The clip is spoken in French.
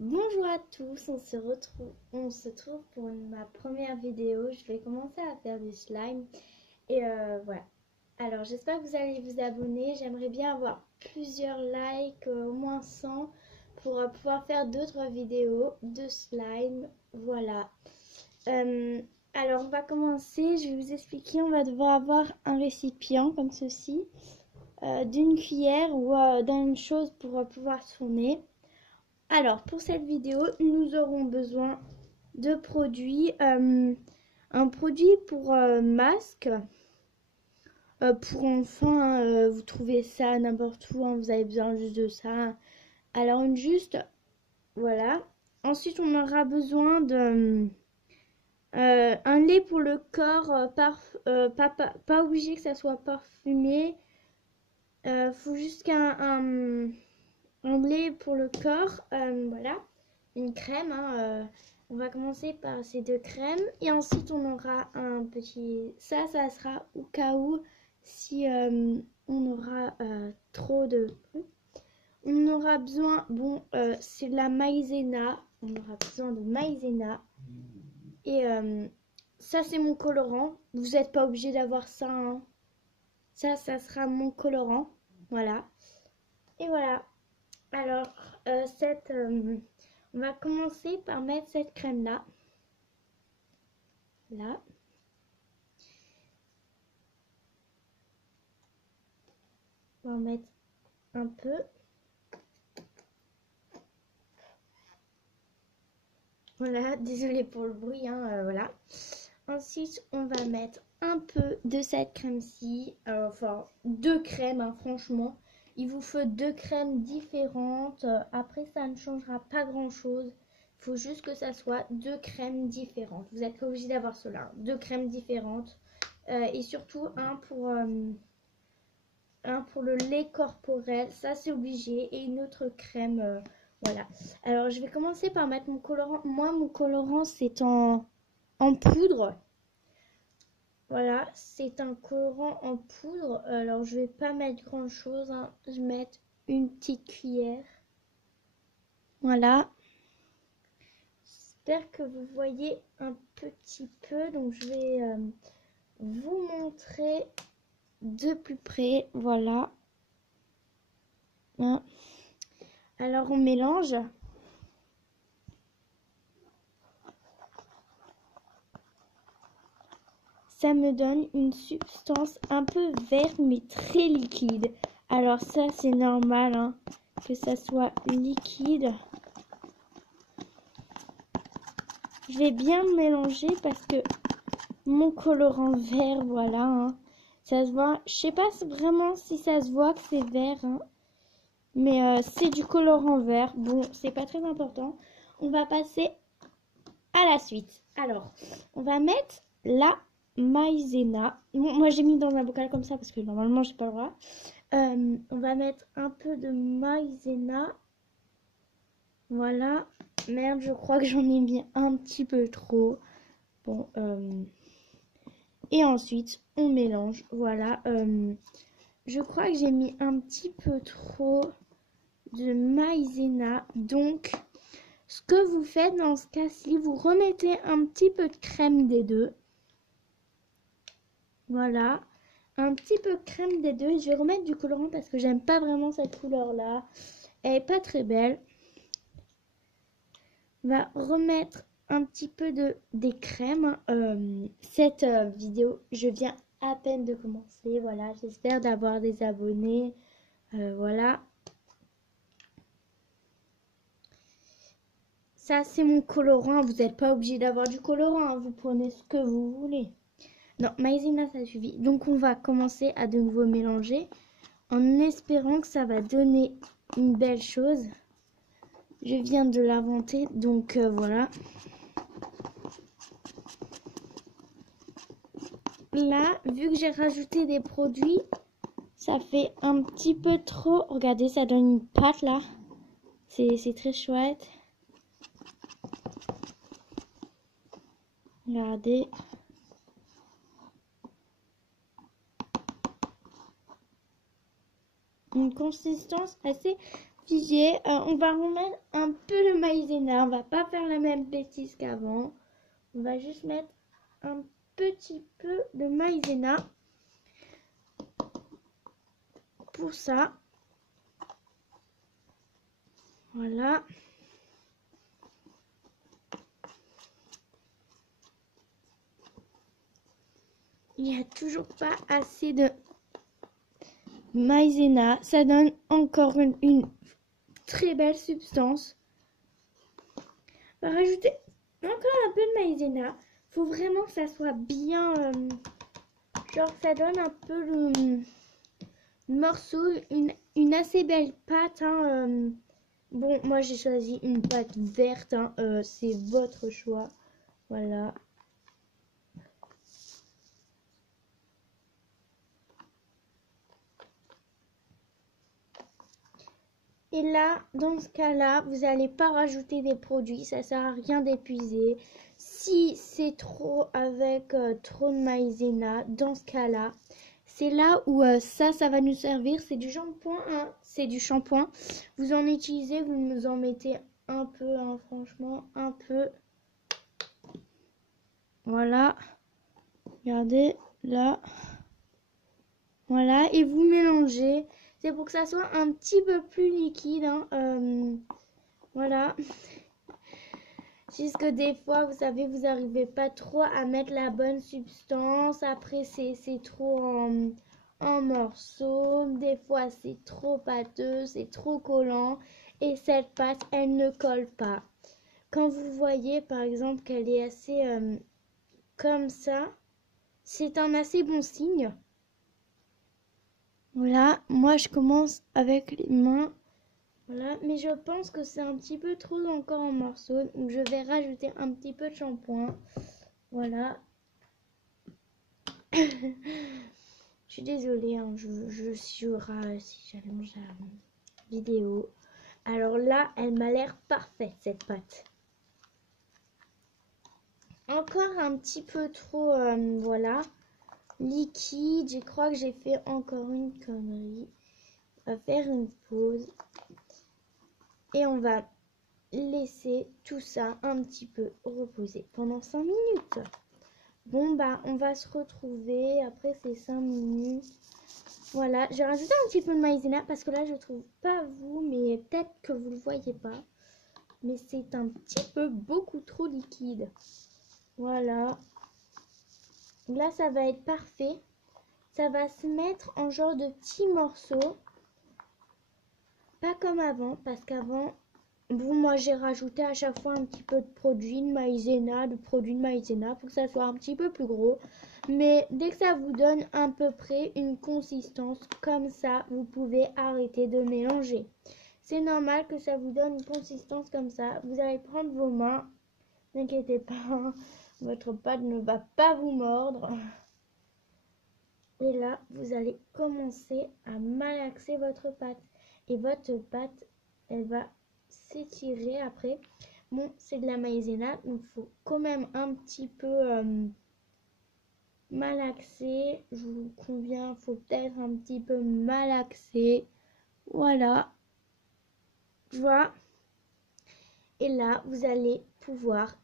Bonjour à tous, on se trouve pour ma première vidéo. Je vais commencer à faire du slime et voilà. Alors j'espère que vous allez vous abonner. J'aimerais bien avoir plusieurs likes, au moins 100 pour pouvoir faire d'autres vidéos de slime. Voilà. Alors on va commencer, je vais vous expliquer. On va devoir avoir un récipient comme ceci, d'une cuillère ou d'une chose pour pouvoir tourner. Alors, pour cette vidéo, nous aurons besoin de produits. Un produit pour masque. Pour enfants, hein, vous trouvez ça n'importe où, hein, vous avez besoin juste de ça. Alors, voilà. Ensuite, on aura besoin de un lait pour le corps, pas obligé que ça soit parfumé. Faut juste un lait pour le corps, voilà, une crème, hein, on va commencer par ces deux crèmes et ensuite on aura un petit, ça sera au cas où si on aura trop de, on aura besoin, bon, c'est de la maïzena, on aura besoin de maïzena et ça c'est mon colorant, vous n'êtes pas obligé d'avoir ça, hein. Ça sera mon colorant, voilà, et voilà. Alors, on va commencer par mettre cette crème-là. Là. On va en mettre un peu. Voilà, désolée pour le bruit, hein, voilà. Ensuite, on va mettre un peu de cette crème-ci. Enfin, deux crèmes, hein, franchement. Il vous faut deux crèmes différentes. Après, ça ne changera pas grand-chose. Il faut juste que ça soit deux crèmes différentes. Vous n'êtes pas obligé d'avoir cela. Deux crèmes différentes. Et surtout, un pour le lait corporel. Ça, c'est obligé. Et une autre crème. Voilà. Alors, je vais commencer par mettre mon colorant. Moi, mon colorant, c'est en poudre. Voilà, c'est un colorant en poudre. Alors, je vais pas mettre grand chose, hein. Je vais mettre une petite cuillère. Voilà. J'espère que vous voyez un petit peu. Donc, je vais vous montrer de plus près. Voilà. Hein. Alors, on mélange. Ça me donne une substance un peu verte mais très liquide. Alors ça c'est normal, hein, que ça soit liquide. Je vais bien mélanger parce que mon colorant vert, voilà, hein, ça se voit. Je sais pas vraiment si ça se voit que c'est vert, hein, mais c'est du colorant vert. Bon, c'est pas très important. On va passer à la suite. Alors, on va mettre la maïzena. Bon, moi j'ai mis dans un bocal comme ça parce que normalement j'ai pas le droit. On va mettre un peu de maïzena. Voilà. Merde, je crois que j'en ai mis un petit peu trop. Bon, et ensuite on mélange. Voilà. Je crois que j'ai mis un petit peu trop de maïzena. Donc, ce que vous faites dans ce cas-ci, vous remettez un petit peu de crème des deux. Voilà, un petit peu de crème des deux. Je vais remettre du colorant parce que j'aime pas vraiment cette couleur-là. Elle est pas très belle. On va remettre un petit peu des crèmes. Cette vidéo, je viens à peine de commencer. Voilà, j'espère d'avoir des abonnés. Voilà. Ça, c'est mon colorant. Vous n'êtes pas obligé d'avoir du colorant, hein. Vous prenez ce que vous voulez. Non, maïzena, ça suffit. Donc, on va commencer à de nouveau mélanger en espérant que ça va donner une belle chose. Je viens de l'inventer, donc voilà. Là, vu que j'ai rajouté des produits, ça fait un petit peu trop. Regardez, ça donne une pâte là. C'est très chouette. Regardez. Une consistance assez figée. On va remettre un peu de maïzena. Là, on va pas faire la même bêtise qu'avant. On va juste mettre un petit peu de maïzena pour ça. Voilà. Il n'y a toujours pas assez de maïzena. Ça donne encore une très belle substance. On va rajouter encore un peu de maïzena. Faut vraiment que ça soit bien... genre ça donne un peu le morceau, une assez belle pâte. Hein, bon, moi j'ai choisi une pâte verte. Hein, c'est votre choix. Voilà. Et là, dans ce cas-là, vous n'allez pas rajouter des produits, ça sert à rien d'épuiser. Si c'est trop avec trop de maïzena, dans ce cas-là, c'est là où ça va nous servir. C'est du shampoing, hein, c'est du shampoing. Vous en utilisez, vous nous en mettez un peu, hein, franchement, un peu. Voilà. Regardez, là. Voilà, et vous mélangez. C'est pour que ça soit un petit peu plus liquide. Hein. Voilà. Jusque des fois, vous savez, vous n'arrivez pas trop à mettre la bonne substance. Après, c'est trop en morceaux. Des fois, c'est trop pâteux, c'est trop collant. Et cette pâte, elle ne colle pas. Quand vous voyez, par exemple, qu'elle est assez comme ça, c'est un assez bon signe. Voilà, moi je commence avec les mains. Voilà, mais je pense que c'est un petit peu trop encore en morceaux. Donc je vais rajouter un petit peu de shampoing. Voilà. Je suis désolée, hein, je surerai si j'allonge la vidéo. Alors là, elle m'a l'air parfaite cette pâte. Encore un petit peu trop, voilà, liquide. Je crois que j'ai fait encore une connerie. On va faire une pause. Et on va laisser tout ça un petit peu reposer pendant 5 minutes. Bon, bah, on va se retrouver après ces 5 minutes. Voilà, j'ai rajouté un petit peu de maïzena parce que là, je trouve pas vous, mais peut-être que vous le voyez pas. Mais c'est un petit peu beaucoup trop liquide. Voilà. Là, ça va être parfait. Ça va se mettre en genre de petits morceaux. Pas comme avant, parce qu'avant... Bon, moi j'ai rajouté à chaque fois un petit peu de produit de maïzena, pour que ça soit un petit peu plus gros. Mais dès que ça vous donne à peu près une consistance comme ça, vous pouvez arrêter de mélanger. C'est normal que ça vous donne une consistance comme ça. Vous allez prendre vos mains, n'inquiétez pas, votre pâte ne va pas vous mordre. Et là, vous allez commencer à malaxer votre pâte. Et votre pâte, elle va s'étirer après. Bon, c'est de la maïzena, donc il faut quand même un petit peu malaxer. Je vous conviens, il faut peut-être un petit peu malaxer. Voilà. Voilà. Et là, vous allez pouvoir